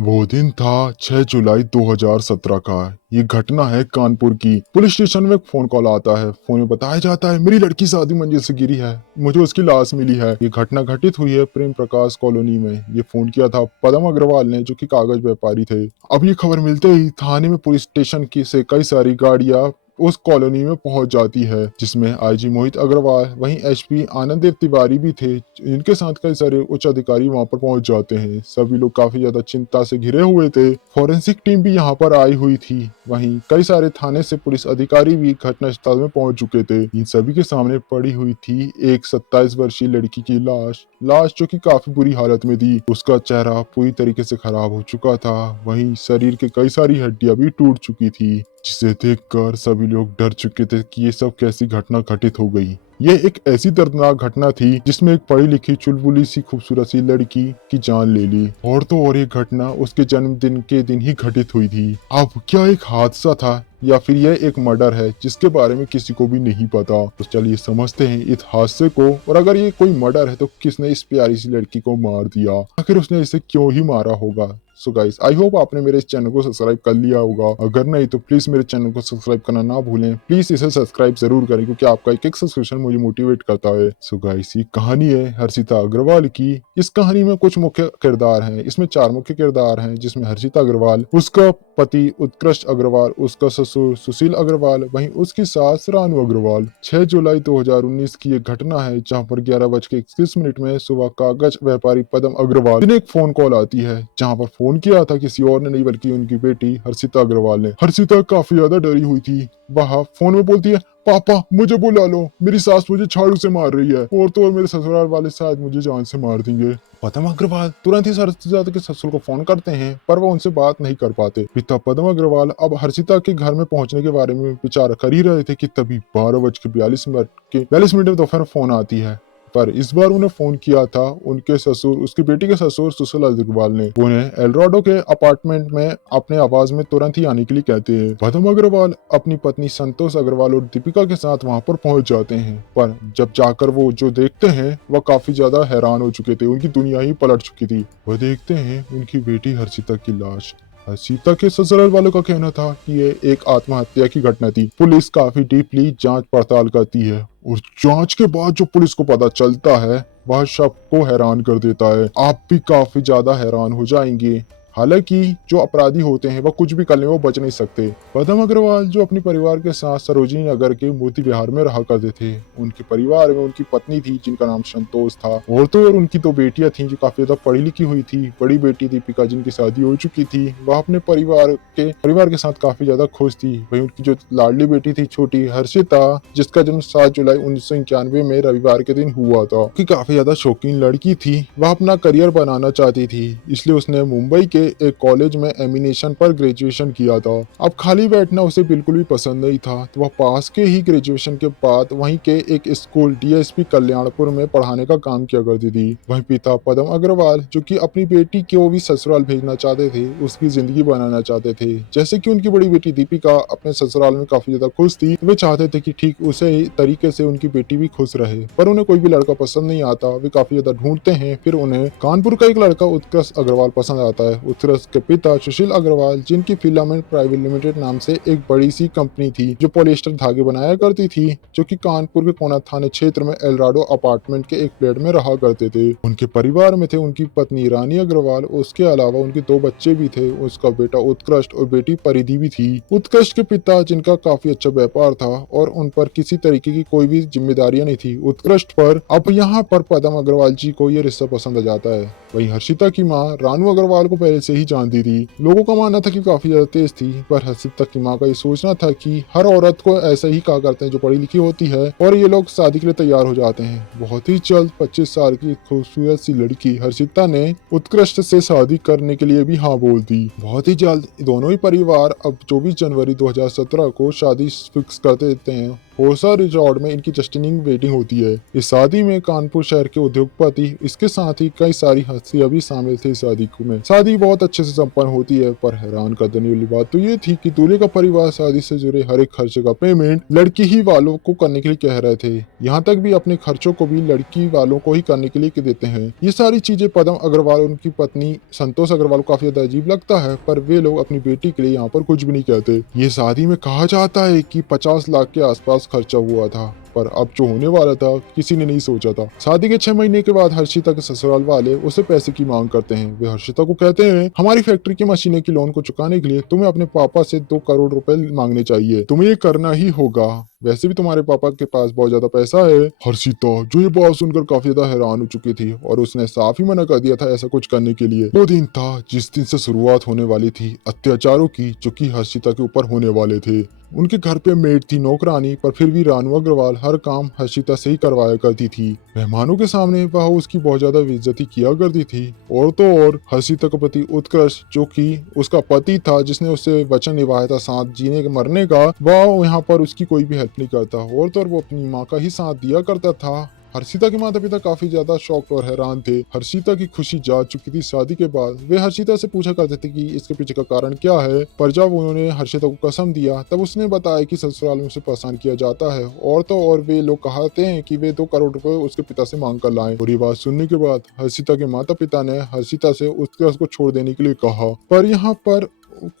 वो दिन था 6 जुलाई 2017 का। ये घटना है कानपुर की। पुलिस स्टेशन में एक फोन कॉल आता है। फोन में बताया जाता है मेरी लड़की शादी मंजिल से गिरी है, मुझे उसकी लाश मिली है। ये घटना घटित हुई है प्रेम प्रकाश कॉलोनी में। ये फोन किया था पदम अग्रवाल ने, जो कि कागज व्यापारी थे। अब ये खबर मिलते ही थाने में पुलिस स्टेशन की से कई सारी गाड़ियां उस कॉलोनी में पहुंच जाती है, जिसमें आईजी मोहित अग्रवाल, वहीं एसपी आनंद देव तिवारी भी थे। इनके साथ कई सारे उच्च अधिकारी वहां पर पहुंच जाते हैं। सभी लोग काफी ज्यादा चिंता से घिरे हुए थे। फॉरेंसिक टीम भी यहाँ पर आई हुई थी। वहीं कई सारे थाने से पुलिस अधिकारी भी घटनास्थल में पहुंच चुके थे। इन सभी के सामने पड़ी हुई थी एक 27 वर्षीय लड़की की लाश जो कि काफी बुरी हालत में थी। उसका चेहरा पूरी तरीके से खराब हो चुका था। वहीं शरीर के कई सारी हड्डियां भी टूट चुकी थी, जिसे देखकर सभी लोग डर चुके थे कि ये सब कैसी घटना घटित हो गई। ये एक ऐसी दर्दनाक घटना थी जिसमें एक पढ़ी लिखी चुलबुली सी खूबसूरत सी लड़की की जान ले ली। और तो और ये घटना उसके जन्मदिन के दिन ही घटित हुई थी। अब क्या एक हादसा था या फिर यह एक मर्डर है, जिसके बारे में किसी को भी नहीं पता। तो चलिए समझते हैं इस हादसे को। और अगर ये कोई मर्डर है तो किसने इस प्यारी सी लड़की को मार दिया, आखिर उसने इसे क्यों ही मारा होगा। सो गाइस, आई होप आपने मेरे इस चैनल को सब्सक्राइब कर लिया होगा। अगर नहीं तो प्लीज मेरे चैनल को सब्सक्राइब करना ना भूलें। प्लीज इसे सब्सक्राइब जरूर करें, क्योंकि आपका एक एक सब्सक्रिप्शन मुझे मोटिवेट करता है। सो गाइस, ये कहानी है हर्षिता अग्रवाल की। इस कहानी में कुछ मुख्य किरदार हैं। इसमें 4 मुख्य किरदार हैं, जिसमें हर्षिता अग्रवाल, उसका पति उत्कृष्ट अग्रवाल, उसका ससुर सुशील अग्रवाल, वहीं उसकी सास रानू अग्रवाल। 6 जुलाई 2019 की एक घटना है, जहां पर 11:31 में सुबह कागज व्यापारी पदम अग्रवाल ने एक फोन कॉल आती है, जहां पर फोन किया था किसी और ने नहीं बल्कि उनकी बेटी हर्षिता अग्रवाल ने। हर्षिता काफी ज्यादा डरी हुई थी। वह फोन में बोलती है, पापा मुझे बुला लो, मेरी सास मुझे झाड़ू से मार रही है, और तो और मेरे ससुराल वाले शायद मुझे जान से मार देंगे। पदम अग्रवाल तुरंत ही हर्षिता के ससुर को फोन करते हैं, पर वो उनसे बात नहीं कर पाते। पिता पदम अग्रवाल अब हर्षिता के घर में पहुंचने के बारे में विचार कर ही रहे थे कि तभी 12:42 में दोपहर फोन आती है। पर इस बार उन्हें फोन किया था उनके ससुर, उसकी बेटी के ससुर सुशील अग्रवाल ने। उन्हें एल्डोराडो के अपार्टमेंट में अपने आवाज में तुरंत ही आने के लिए कहते हैं। पदम अग्रवाल अपनी पत्नी संतोष अग्रवाल और दीपिका के साथ वहां पर पहुंच जाते हैं, पर जब जाकर वो जो देखते हैं वह काफी ज्यादा हैरान हो चुके थे। उनकी दुनिया ही पलट चुकी थी। वह देखते हैं उनकी बेटी हर्षिता की लाश। हर्षिता के ससुराल वालों का कहना था कि ये एक आत्महत्या की घटना थी। पुलिस काफी डीपली जांच पड़ताल करती है, और जांच के बाद जो पुलिस को पता चलता है वह सबको हैरान कर देता है। आप भी काफी ज्यादा हैरान हो जाएंगे। हालांकि जो अपराधी होते हैं वह कुछ भी कर ले, वो बच नहीं सकते। पदम अग्रवाल जो अपने परिवार के साथ सरोजिनी नगर के मोती विहार में रहा करते थे। उनके परिवार में उनकी पत्नी थी, जिनका नाम संतोष था, और तो और उनकी 2 बेटियां थीं जो काफी ज्यादा पढ़ी लिखी हुई थी। बड़ी बेटी दीपिका, जिनकी शादी हो चुकी थी, वह अपने परिवार के साथ काफी ज्यादा खुश थी। वहीं उनकी जो लाडली बेटी थी छोटी हर्षिता, जिसका जन्म 7 जुलाई 1991 में रविवार के दिन हुआ था, कि काफी ज्यादा शौकीन लड़की थी। वह अपना करियर बनाना चाहती थी, इसलिए उसने मुंबई के एक कॉलेज में एमिनेशन पर ग्रेजुएशन किया था। अब खाली बैठना उसे बिल्कुल भी पसंद नहीं था, तो वह पास के ही ग्रेजुएशन के बाद वहीं के एक स्कूल डीएसपी कल्याणपुर में पढ़ाने का काम किया करती थी। वहीं पिता पदम अग्रवाल, जो कि अपनी बेटी को भी ससुराल भेजना चाहते थे, उसकी जिंदगी बनाना चाहते थे। जैसे कि उनकी बड़ी बेटी दीपिका अपने ससुराल में काफी ज्यादा खुश थी, वे चाहते थे कि ठीक उसे तरीके से उनकी बेटी भी खुश रहे। पर उन्हें कोई भी लड़का पसंद नहीं आता। वे काफी ज्यादा ढूंढते हैं, फिर उन्हें कानपुर का एक लड़का उत्कर्ष अग्रवाल पसंद आता है। उत्कर्ष के पिता सुशील अग्रवाल, जिनकी फिलामेंट प्राइवेट लिमिटेड नाम से एक बड़ी सी कंपनी थी जो पॉलिएस्टर धागे बनाया करती थी, जो कि कानपुर के कोना थाने क्षेत्र में एल्डोराडो अपार्टमेंट के एक फ्लैट में रहा करते थे। उनके परिवार में थे उनकी पत्नी रानी अग्रवाल, उसके अलावा उनके 2 बच्चे भी थे, उसका बेटा उत्कृष्ट और बेटी परिधि भी थी। उत्कृष्ट के पिता, जिनका काफी अच्छा व्यापार था और उन पर किसी तरीके की कोई भी जिम्मेदारियां नहीं थी उत्कृष्ट पर, अब यहाँ पर पदम अग्रवाल जी को ये रिश्ता पसंद आ जाता है। वहीं हर्षिता की माँ रानू अग्रवाल को पहले से ही जानती थी। लोगों का मानना था कि काफी ज्यादा तेज थी, पर हर्षिता की माँ का ये सोचना था कि हर औरत को ऐसा ही कहा करते हैं जो पढ़ी लिखी होती है, और ये लोग शादी के लिए तैयार हो जाते हैं। बहुत ही जल्द 25 साल की खूबसूरत सी लड़की हर्षिता ने उत्कृष्ट से शादी करने के लिए भी हाँ बोल दी। बहुत ही जल्द दोनों ही परिवार अब 24 जनवरी 2017 को शादी फिक्स कर देते हैं। होसा रिजॉर्ट में इनकी जस्टिनिंग वेडिंग होती है। इस शादी में कानपुर शहर के उद्योगपति, इसके साथ ही कई सारी हस्तियां भी शामिल थे। शादी में शादी बहुत अच्छे से संपन्न होती है, पर हैरान कर देने वाली बात तो ये थी कि दूल्हे का परिवार शादी से जुड़े हर एक खर्चे का पेमेंट लड़की ही वालों को करने के लिए कह रहे थे। यहाँ तक भी अपने खर्चों को भी लड़की वालों को ही करने के लिए देते हैं। ये सारी चीजें पदम अग्रवाल और उनकी पत्नी संतोष अग्रवाल को काफी ज्यादा अजीब लगता है, पर वे लोग अपनी बेटी के लिए यहाँ पर कुछ भी नहीं कहते। ये शादी में कहा जाता है कि 50 लाख के आसपास खर्चा हुआ था, पर अब जो होने वाला था किसी ने नहीं सोचा था। शादी के 6 महीने के बाद हर्षिता के ससुराल वाले उसे पैसे की मांग करते हैं। वे हर्षिता को कहते हैं, हमारी फैक्ट्री की मशीनें की लोन को चुकाने के लिए तुम्हें अपने पापा से 2 करोड़ रुपए मांगने चाहिए, तुम्हें ये करना ही होगा, वैसे भी तुम्हारे पापा के पास बहुत ज्यादा पैसा है। हर्षिता जो ये बात सुनकर काफी ज्यादा हैरान हो चुकी थी और उसने साफ ही मना कर दिया था ऐसा कुछ करने के लिए। वो दिन था जिस दिन से शुरुआत होने वाली थी अत्याचारों की, जो कि हर्षिता के ऊपर होने वाले थे। उनके घर पे मेड थी, नौकरानी, पर फिर भी रानू अग्रवाल हर काम हर्षिता से ही करवाया करती थी। मेहमानों के सामने वह उसकी बहुत ज्यादा बेइज्जती किया करती थी। और तो और हर्षिता का पति उत्कर्ष, जो कि उसका पति था जिसने उससे वचन निभाया था साथ जीने के मरने का, वह यहाँ पर उसकी कोई भी हेल्प नहीं करता। और तो और वो अपनी माँ का ही साथ दिया करता था। हर्षिता के माता पिता काफी ज्यादा शॉक्ड और हैरान थे। हर्षिता की खुशी जा चुकी थी शादी के बाद। वे हर्षिता से पूछा करते थे कि इसके पीछे का कारण क्या है, पर जब उन्होंने हर्षिता को कसम दिया तब उसने बताया कि ससुराल में उसे परेशान किया जाता है। और तो और वे लोग कहते हैं कि वे 2 करोड़ रुपए उसके पिता से मांग कर लाएं। और ये बात सुनने के बाद हर्षिता के माता पिता ने हर्षिता से उसको छोड़ देने के लिए कहा, पर यहाँ पर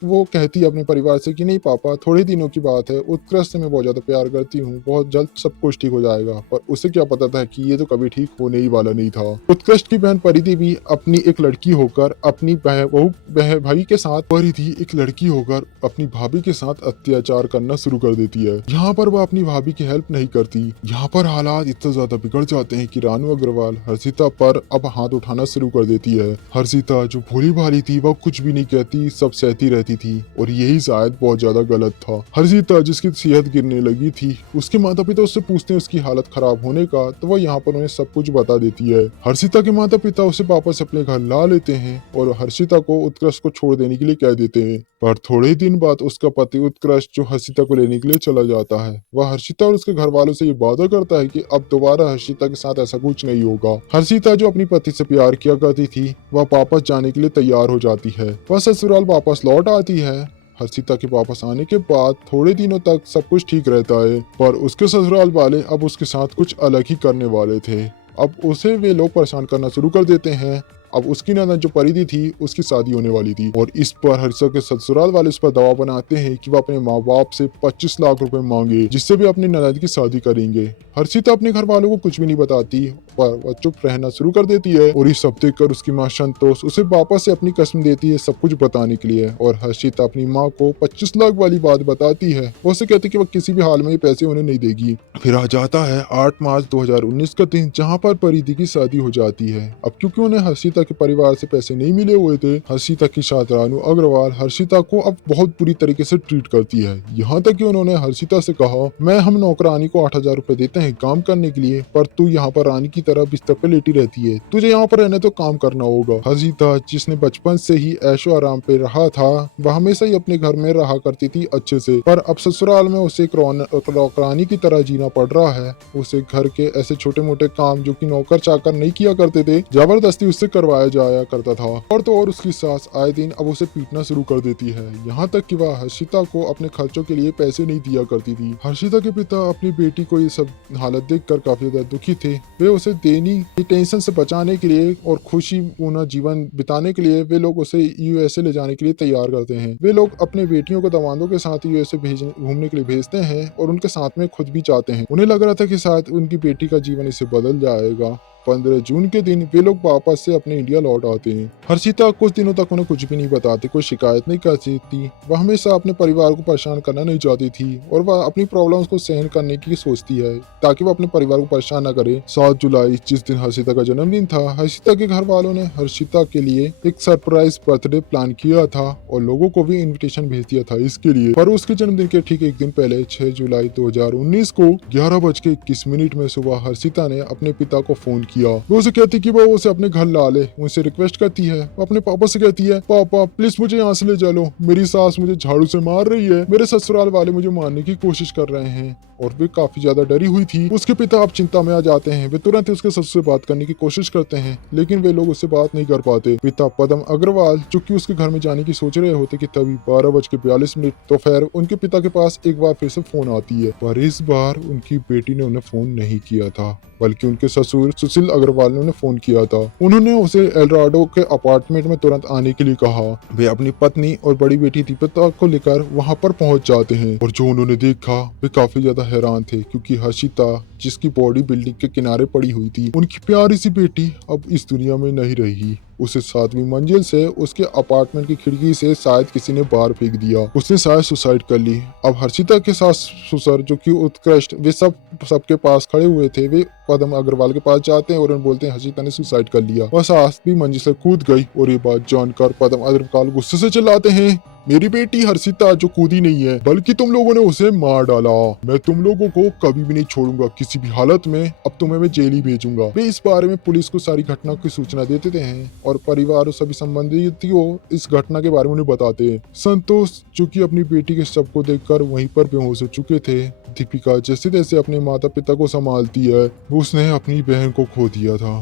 वो कहती है अपने परिवार से कि नहीं पापा, थोड़े दिनों की बात है, उत्कृष्ट से मैं बहुत ज्यादा प्यार करती हूँ, बहुत जल्द सब कुछ ठीक हो जाएगा। पर उसे क्या पता था कि ये तो कभी ठीक होने ही वाला नहीं था। उत्कृष्ट की बहन परिधि भी अपनी एक लड़की होकर अपनी भाई के साथ परिधि एक लड़की होकर अपनी भाभी के साथ अत्याचार करना शुरू कर देती है। यहाँ पर वह अपनी भाभी की हेल्प नहीं करती। यहाँ पर हालात इतना ज्यादा बिगड़ जाते हैं कि रानू अग्रवाल हर्षिता पर अब हाथ उठाना शुरू कर देती है। हर्षिता जो भोली भाली थी वह कुछ भी नहीं कहती, सब सहती रहती थी और यही शायद बहुत ज्यादा गलत था। हर्षिता जिसकी सेहत गिरने लगी थी, उसके माता पिता उससे पूछते हैं उसकी हालत खराब होने का, तो वह यहाँ पर उन्हें सब कुछ बता देती है। हर्षिता के माता पिता उसे वापस अपने घर ला लेते हैं और हर्षिता को उत्कृष्ट को छोड़ देने के लिए कह देते हैं। पर थोड़े दिन बाद उसका पति उत्कृष्ट जो हर्षिता को लेने के लिए चला जाता है, वह हर्षिता और उसके घर वालों से ये वादा करता है कि अब दोबारा हर्षिता के साथ ऐसा कुछ नहीं होगा। हर्षिता जो अपनी पति से प्यार किया करती थी, वह वापस जाने के लिए तैयार हो जाती है। वह ससुराल वापस लौट आती है। हर्षिता के वापस आने के बाद थोड़े दिनों तक सब कुछ ठीक रहता है, पर उसके ससुराल वाले अब उसके साथ कुछ अलग ही करने वाले थे। अब उसे वे लोग परेशान करना शुरू कर देते हैं। अब उसकी ननद जो परिधि थी उसकी शादी होने वाली थी और इस पर हर्षिता के ससुराल वाले उस पर दबाव बनाते हैं कि वह अपने माँ बाप से 25 लाख रुपए मांगे, जिससे वे अपनी ननद की शादी करेंगे। हर्षिता अपने घर वालों को कुछ भी नहीं बताती, पर वह चुप रहना शुरू कर देती है और ये सब देखकर उसकी माँ संतोष उसे वापस से अपनी कसम देती है सब कुछ बताने के लिए। और हर्षिता अपनी माँ को 25 लाख वाली बात बताती है। वो उसे कहती है कि वह किसी भी हाल में ये पैसे उन्हें नहीं देगी। फिर आ जाता है 8 मार्च 2019 का दिन, जहाँ पर परिधि की शादी हो जाती है। अब क्योंकि उन्हें हर्षिता के परिवार से पैसे नहीं मिले हुए थे, हर्षिता की साथ रानू अग्रवाल हर्षिता को अब बहुत बुरी तरीके से ट्रीट करती है। यहाँ तक कि उन्होंने हर्षिता से कहा, मैं हम नौकरानी को 8,000 रुपए देते हैं काम करने के लिए, पर तू यहाँ पर रानी की तरह बिस्तर पे लेटी रहती है, तुझे यहाँ पर रहने तो काम करना होगा। हर्षिता जिसने बचपन से ही ऐशो आराम पे रहा था, वह हमेशा ही अपने घर में रहा करती थी अच्छे से, पर अब ससुराल में उसे नौकरानी की तरह जीना पड़ रहा है। उसे घर के ऐसे छोटे मोटे काम जो कि नौकर चाकर नहीं किया करते थे, जबरदस्ती उससे करवाया जाया करता था। और तो और उसकी सास आए दिन अब उसे पीटना शुरू कर देती है। यहाँ तक कि वह हर्षिता को अपने खर्चों के लिए पैसे नहीं दिया करती थी। हर्षिता के पिता अपनी बेटी को ये सब हालत देखकर काफी ज्यादा दुखी थे। वे उसे देनी की टेंशन से बचाने के लिए और खुशी पूर्ण जीवन बिताने के लिए वे लोग उसे यूएसए ले जाने के लिए तैयार करते हैं। वे लोग अपने बेटियों को दामादों के साथ यूएसए घूमने के लिए भेजते हैं और उनके साथ में खुद भी जाते हैं। उन्हें लग रहा था कि शायद उनकी बेटी का जीवन इससे बदल जाएगा। 15 जून के दिन वे लोग वापस से अपने इंडिया लौट आते हैं। हर्षिता कुछ दिनों तक उन्हें कुछ भी नहीं बताती, कोई शिकायत नहीं करती थी। वह हमेशा अपने परिवार को परेशान करना नहीं चाहती थी और वह अपनी प्रॉब्लम्स को सहन करने की सोचती है ताकि वह अपने परिवार को परेशान न करे। 7 जुलाई जिस दिन हर्षिता का जन्मदिन था, हर्षिता के घर वालों ने हर्षिता के लिए एक सरप्राइज बर्थडे प्लान किया था और लोगों को भी इन्विटेशन भेज दिया था इसके लिए। पर उसके जन्मदिन के ठीक एक दिन पहले 6 जुलाई 2019 को 11:21 में सुबह हर्षिता ने अपने पिता को फोन किया। वो उसे कहती कि वो उसे अपने घर ला ले, उनसे रिक्वेस्ट करती है। वो अपने पापा से कहती है, पापा प्लीज मुझे यहाँ से ले चलो, मेरी सास मुझे झाड़ू से मार रही है, मेरे ससुराल वाले मुझे मारने की कोशिश कर रहे हैं। और वे काफी ज्यादा डरी हुई थी। उसके पिता अब चिंता में आ जाते हैं। वे तुरंत ही उसके ससुर से बात करने की कोशिश करते हैं, लेकिन वे लोग उससे बात नहीं कर पाते। पिता पदम अग्रवाल जो कि उसके घर में जाने की सोच रहे होते कि तभी 12:42 दोपहर उनके पिता के पास एक बार फिर से फोन आती है, पर इस बार उनकी बेटी ने उन्हें फोन नहीं किया था, बल्कि उनके ससुर सुशील अग्रवाल ने उन्हें फोन किया था। उन्होंने उसे एल्डोराडो के अपार्टमेंट में तुरंत आने के लिए कहा। वे अपनी पत्नी और बड़ी बेटी दीपिका को लेकर वहां पर पहुंच जाते हैं, और जो उन्होंने देखा वे काफी ज्यादा हैरान थे, क्योंकि हर्षिता जिसकी बॉडी बिल्डिंग के किनारे पड़ी हुई थी, उनकी प्यारी सी बेटी अब इस दुनिया में नहीं रही। उसे 7वीं मंजिल से उसके अपार्टमेंट की खिड़की से शायद किसी ने बाहर फेंक दिया। उसने शायद सुसाइड कर ली। अब हर्षिता के सास ससुर जो कि उत्कृष्ट, वे सबके पास खड़े हुए थे। वे पदम अग्रवाल के पास जाते हैं और उन्हें बोलते हैं हर्षिता ने सुसाइड कर लिया। वह 7वीं मंजिल से कूद गई, और ये बात जानकर पदम अग्रवाल गुस्से से चिल्लाते हैं, मेरी बेटी हर्षिता जो कूदी नहीं है, बल्कि तुम लोगों ने उसे मार डाला। मैं तुम लोगों को कभी भी नहीं छोड़ूंगा, किसी भी हालत में अब तुम्हें मैं जेल ही भेजूंगा। वे इस बारे में पुलिस को सारी घटना की सूचना देते हैं, और परिवार और सभी संबंधियों इस घटना के बारे में उन्हें बताते हैं। संतोष जो कि अपनी बेटी के शव को देखकर वहीं पर बेहोश हो चुके थे। दीपिका जैसे तैसे अपने माता पिता को संभालती है, उसने अपनी बहन को खो दिया था।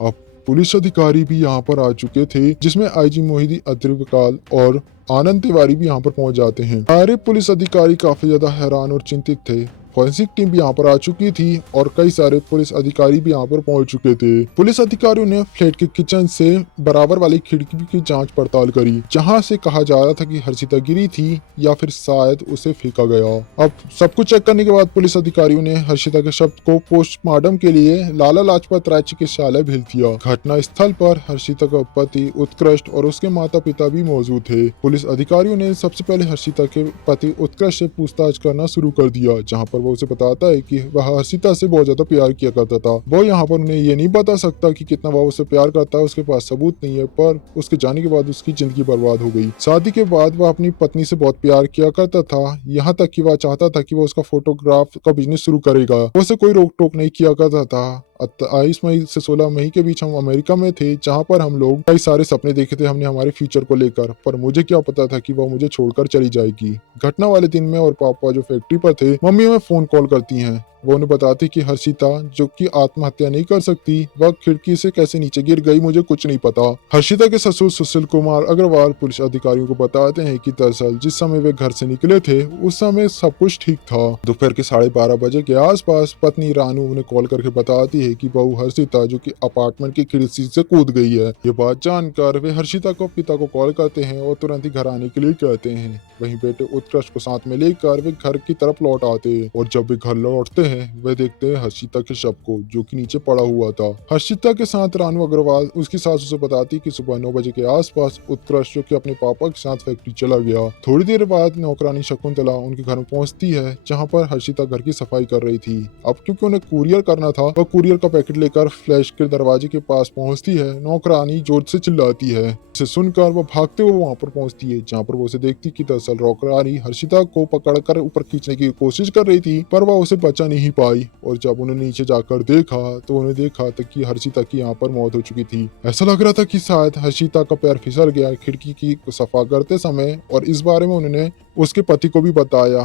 अब पुलिस अधिकारी भी यहाँ पर आ चुके थे, जिसमें आईजी मोहिदी अग्रवाल और आनंद तिवारी भी यहाँ पर पहुंच जाते हैं। सारे पुलिस अधिकारी काफी ज्यादा हैरान और चिंतित थे। फॉरेंसिक टीम भी यहाँ पर आ चुकी थी, और कई सारे पुलिस अधिकारी भी यहाँ पर पहुंच चुके थे। पुलिस अधिकारियों ने फ्लैट के किचन से बराबर वाली खिड़की की जांच पड़ताल करी, जहां से कहा जा रहा था कि हर्षिता गिरी थी या फिर शायद उसे फेंका गया। अब सब कुछ चेक करने के बाद पुलिस अधिकारियों ने हर्षिता के शव को पोस्टमार्टम के लिए लाला लाजपत राय चिकित्सालय भेज दिया। घटना स्थल पर हर्षिता का पति उत्कृष्ट और उसके माता पिता भी मौजूद थे। पुलिस अधिकारियों ने सबसे पहले हर्षिता के पति उत्कृष्ट से पूछताछ करना शुरू कर दिया, जहाँ पर वो उसे बताता है कि वह हर्षिता से बहुत ज्यादा प्यार किया करता था। वो यहाँ पर उन्हें ये नहीं बता सकता कि कितना वह उसे प्यार करता है, उसके पास सबूत नहीं है, पर उसके जाने के बाद उसकी जिंदगी बर्बाद हो गई। शादी के बाद वह अपनी पत्नी से बहुत प्यार किया करता था, यहाँ तक कि वह चाहता था कि वो उसका फोटोग्राफ का बिजनेस शुरू करेगा। वो उसे कोई रोक टोक नहीं किया करता था। 28 मई से 16 मई के बीच हम अमेरिका में थे, जहाँ पर हम लोग कई सारे सपने देखे थे हमने हमारे फ्यूचर को लेकर, पर मुझे क्या पता था कि वह मुझे छोड़कर चली जाएगी। घटना वाले दिन में और पापा जो फैक्ट्री पर थे, मम्मी हमें फोन कॉल करती हैं। वो उन्हें बताती कि हर्षिता जो कि आत्महत्या नहीं कर सकती, वह खिड़की से कैसे नीचे गिर गई मुझे कुछ नहीं पता। हर्षिता के ससुर सुशील कुमार अग्रवाल पुलिस अधिकारियों को बताते हैं कि दरअसल जिस समय वे घर से निकले थे उस समय सब कुछ ठीक था। दोपहर के 12:30 बजे के आसपास पत्नी रानू उन्हें कॉल करके बताती है कि बहू हर्षिता जो कि अपार्टमेंट की खिड़की से कूद गई है। ये बात जानकर वे हर्षिता को पिता को कॉल करते हैं और तुरंत ही घर आने के लिए कहते हैं। वहीं बेटे उत्कृष्ट को साथ में लेकर वे घर की तरफ लौट आते हैं, और जब वे घर लौटते हैं वे देखते हैं हर्षिता के शव को, जो कि नीचे पड़ा हुआ था। हर्षिता के साथ रानू अग्रवाल उसकी सासू से बताती कि सुबह 9 बजे के आसपास उत्कृष्ट जो कि अपने पापा के साथ फैक्ट्री चला गया। थोड़ी देर बाद नौकरानी शकुंतला उनके घर में पहुंचती है, जहां पर हर्षिता घर की सफाई कर रही थी। अब क्योंकि उन्हें कुरियर करना था, वह कुरियर का पैकेट लेकर फ्लैश के दरवाजे के पास पहुंचती है। नौकरानी जोर से चिल्लाती है। इसे सुनकर वह भागते हुए वहां पर पहुंचती है, जहां पर वो उसे देखती कि दरअसल नौकरानी हर्षिता को पकड़कर ऊपर खींचने की कोशिश कर रही थी, पर वह उसे बचा नहीं पाई। और जब उन्होंने नीचे जाकर देखा तो उन्हें देखा था कि हर्षिता की यहाँ पर मौत हो चुकी थी। ऐसा लग रहा था कि शायद हर्षिता का पैर फिसल गया खिड़की की सफा करते समय, और इस बारे में उन्होंने उसके पति को भी बताया।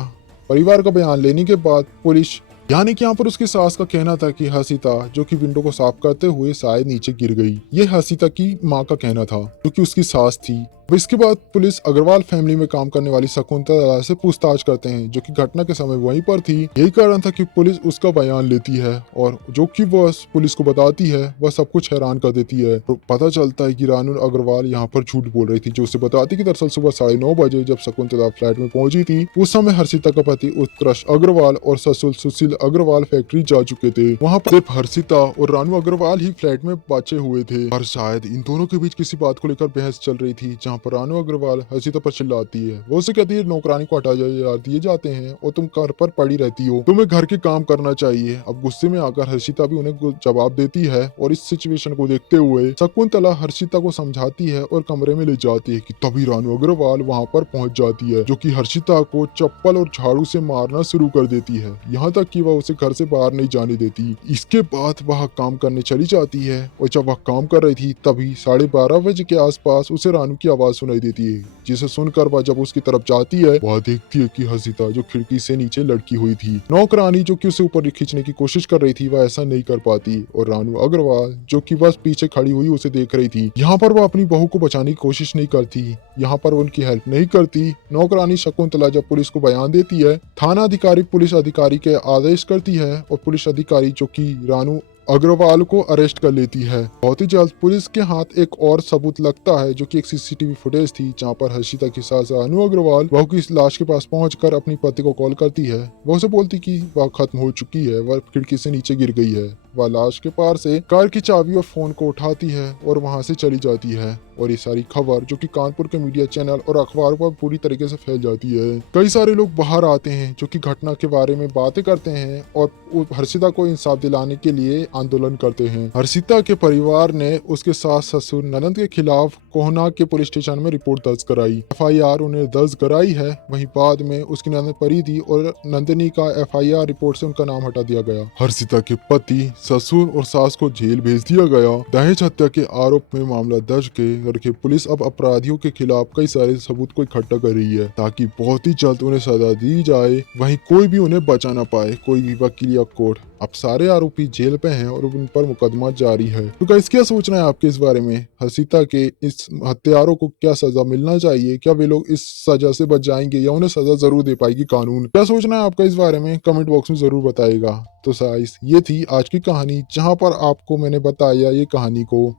परिवार का बयान लेने के बाद पुलिस यानी कि यहाँ पर उसकी सास का कहना था कि हर्षिता जो कि विंडो को साफ करते हुए शायद नीचे गिर गई। ये हर्षिता की माँ का कहना था, जो कि उसकी सास थी। इसके बाद पुलिस अग्रवाल फैमिली में काम करने वाली शकुंतला से पूछताछ करते हैं, जो कि घटना के समय वहीं पर थी। यही कारण था कि पुलिश उसका बयान लेती है, और जो कि वह पुलिस को बताती है वह सब कुछ हैरान कर देती है। तो पता चलता है कि रानू अग्रवाल यहाँ पर झूठ बोल रही थी, जो उसे बताती कि दरअसल सुबह 9:30 बजे जब शकुंतला फ्लैट में पहुंची थी, उस समय हर्षिता का पति उत्कृष्ट अग्रवाल और ससुर सुशील अग्रवाल फैक्ट्री जा चुके थे। वहाँ पर सिर्फ हर्षिता और रानू अग्रवाल ही फ्लैट में बचे हुए थे, और शायद इन दोनों के बीच किसी बात को लेकर बहस चल रही थी, जहाँ जहाँ पर रानू अग्रवाल हर्षिता पर चिल्लाती है। वो उसे कहती है नौकरानी को हटा दिए जाते हैं और तुम घर पर पड़ी रहती हो, तुम्हें घर के काम करना चाहिए। अब गुस्से में आकर हर्षिता भी उन्हें जवाब देती है और इस सिचुएशन को देखते हुए शकुंतला हर्षिता को समझाती है और कमरे में ले जाती है कि तभी रानू अग्रवाल वहाँ पर पहुंच जाती है, जो कि हर्षिता को चप्पल और झाड़ू से मारना शुरू कर देती है, यहाँ तक कि वह उसे घर से बाहर नहीं जाने देती। इसके बाद वह काम करने चली जाती है और जब वह काम कर रही थी तभी 12:30 बजे के आसपास उसे रानू की आवाज सुनाई देती है, जिसे सुनकर वह जब उसकी तरफ जाती है वह देखती है कि हर्षिता जो खिड़की से नीचे लटकी हुई थी। नौकरानी जो कि उसे ऊपर खींचने की कोशिश कर रही थी वह ऐसा नहीं कर पाती और रानू अग्रवाल जो कि बस पीछे खड़ी हुई उसे देख रही थी। यहाँ पर वह अपनी बहू को बचाने की कोशिश नहीं करती, यहाँ पर उनकी हेल्प नहीं करती। नौकरानी शकुंतला जब पुलिस को बयान देती है, थाना अधिकारी पुलिस अधिकारी के आदेश करती है और पुलिस अधिकारी जो कि रानू अग्रवाल को अरेस्ट कर लेती है। बहुत ही जल्द पुलिस के हाथ एक और सबूत लगता है, जो कि एक सीसीटीवी फुटेज थी, जहां पर हर्षिता की सास रानू अग्रवाल बहू की लाश के पास पहुंचकर अपनी पति को कॉल करती है। वह उसे बोलती कि वह खत्म हो चुकी है, वह खिड़की से नीचे गिर गई है। वह लाश के पार से कार की चाबी और फोन को उठाती है और वहां से चली जाती है। और ये सारी खबर जो कि कानपुर के मीडिया चैनल और अखबार पर पूरी तरीके से फैल जाती है। कई सारे लोग बाहर आते हैं जो कि घटना के बारे में बातें करते हैं और हर्षिता को इंसाफ दिलाने के लिए आंदोलन करते हैं। हर्षिता के परिवार ने उसके सास ससुर ननद के खिलाफ कोहना के पुलिस स्टेशन में रिपोर्ट दर्ज कराई। FIR उन्हें दर्ज कराई है। वहीं बाद में उसकी ननद परिधि और नंदिनी का FIR रिपोर्ट से उनका नाम हटा दिया गया। हर्षिता के पति, ससुर और सास को जेल भेज दिया गया। दहेज हत्या के आरोप में मामला दर्ज करके पुलिस अब अपराधियों के खिलाफ कई सारे सबूत को इकट्ठा कर रही है, ताकि बहुत ही जल्द उन्हें सजा दी जाए। वहीं कोई भी उन्हें बचा ना पाए, कोई भी वकील या कोर्ट। अब सारे आरोपी जेल पे हैं और उन पर मुकदमा जारी है। तो गाइस, क्या सोचना है आपके इस बारे में? हर्षिता के इस हत्यारों को क्या सजा मिलना चाहिए? क्या वे लोग इस सजा से बच जाएंगे या उन्हें सजा जरूर दे पाएगी कानून? क्या सोचना है आपका इस बारे में? कमेंट बॉक्स में जरूर बताइएगा। तो गाइस, ये थी आज की कहानी, जहां पर आपको मैंने बताया ये कहानी को,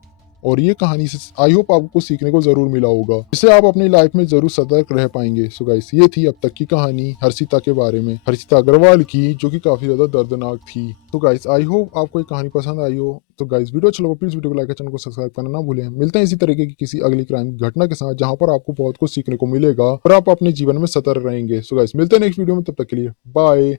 और ये कहानी से आई होप आपको सीखने को जरूर मिला होगा, जिससे आप अपनी लाइफ में जरूर सतर्क रह पाएंगे। सो गाइस, ये थी अब तक की कहानी हर्षिता के बारे में, हर्षिता अग्रवाल की, जो कि काफी ज्यादा दर्दनाक थी। तो गाइस, आई होप आपको ये कहानी पसंद आई हो। तो गाइस, वीडियो अच्छा लगा प्लीज वीडियो को लाइक, चैनल को सब्सक्राइब करना ना भूलें। मिलते हैं इसी तरीके की किसी अगली क्राइम घटना के साथ, जहां पर आपको बहुत कुछ सीखने को मिलेगा और आप अपने जीवन में सतर्क रहेंगे। सो गाइस, मिलते हैं नेक्स्ट वीडियो में, तब तक के लिए बाय।